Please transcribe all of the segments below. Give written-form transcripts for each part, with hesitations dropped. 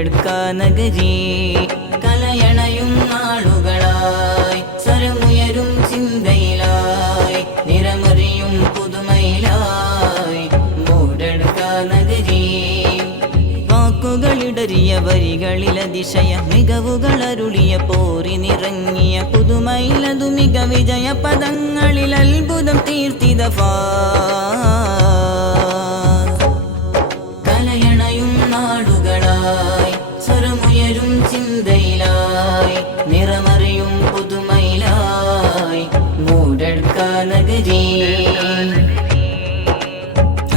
നഗരി കലയണയും നാളുകളായി സ്വരമുയരും ചിന്തയിലായി നിറമറിയും പുതുമയിലായി മൂടെടുക്ക നഗരി വാക്കുകളിടറിയ വരികളിലതിശയ മികവുകളരുളിയ പോരി നിറങ്ങിയ പുതുമയിലതു മിക വിജയ പദങ്ങളിൽ അത്ഭുതം തീർത്തിത കലയണയും നാടുകളായി സ്വരമുയരും ചിന്തയിലായി നിറമറിയും പുതുമയിലായി മൂടെടുക്ക നഗരി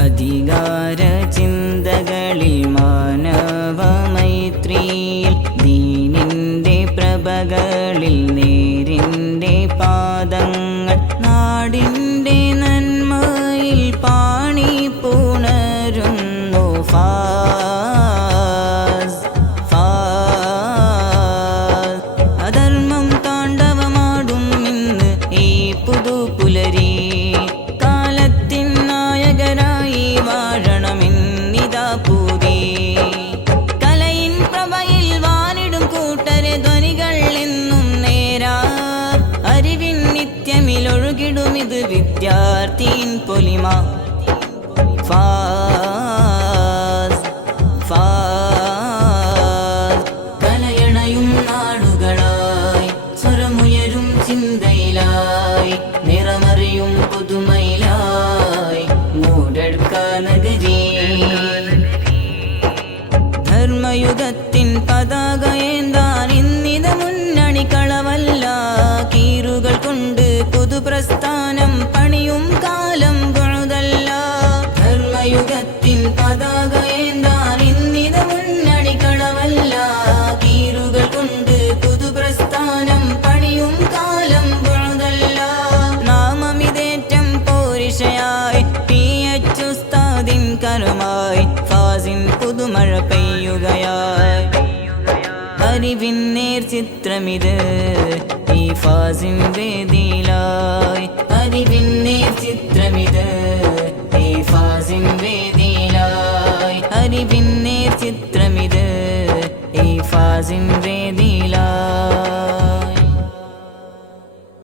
അധികാര ചിന്തകളിൽ മാനവ മൈത്രിയിൽ ദീനിന്റെ പ്രഭകളിൽ നേരിന്റെ പാദങ്ങൾ നാടിന്റെ നന്മയിൽ പാണി പുണരുന്നു അധർമ്മം താണ്ഡവമാടും ഇന്ന് ഈ പുതുപുലരി കാലത്തിൻ നായകരായി വാഴണമെന്നിതാ പൂതി കലയിൻ പ്രഭയിൽ വാനിടും കൂട്ടരെ ധ്വനികൾ എന്നും നേരാ അറിവിൻ നിത്യമിലൊഴുകിടും ഇത് വിദ്യാർത്ഥിൻ പൊലിമ കലയണയും നാടുകളായി സ്വരമുയരും ചിന്തയിലായി നിറമറിയും പുതുമയിലായി മൂടെടുക്ക നഗരി ധർമ്മയുഗത്തിൻ പതാക ഏന്താൻ ഇന്നിത മുന്നണി കളവല്ല കീറുകൾ കൊണ്ട് പുതുപ്രസ്ഥാനം പണിയും കാലം പൊഴുതല്ല ധർമ്മയുഗത്തിൻ പതാക ഏന്താൻ ഇന്നിത മുന്നണി കളവല്ല കീറുകൾ കൊണ്ട് പുതുപ്രസ്ഥാനം പണിയും കാലം പൊഴുതല്ല നാമമിതേറ്റം പോരിഷയായി PH ഉസ്താദിൻ കരമായി ഫാസിൻ പുതുമഴ പെയ്യുകയായി അറിവിൻ നേർചിത്രമിത് ഈ ഫാസിൻ വേദിയിലായി അറിവിൻ നേർചിത്രമിത്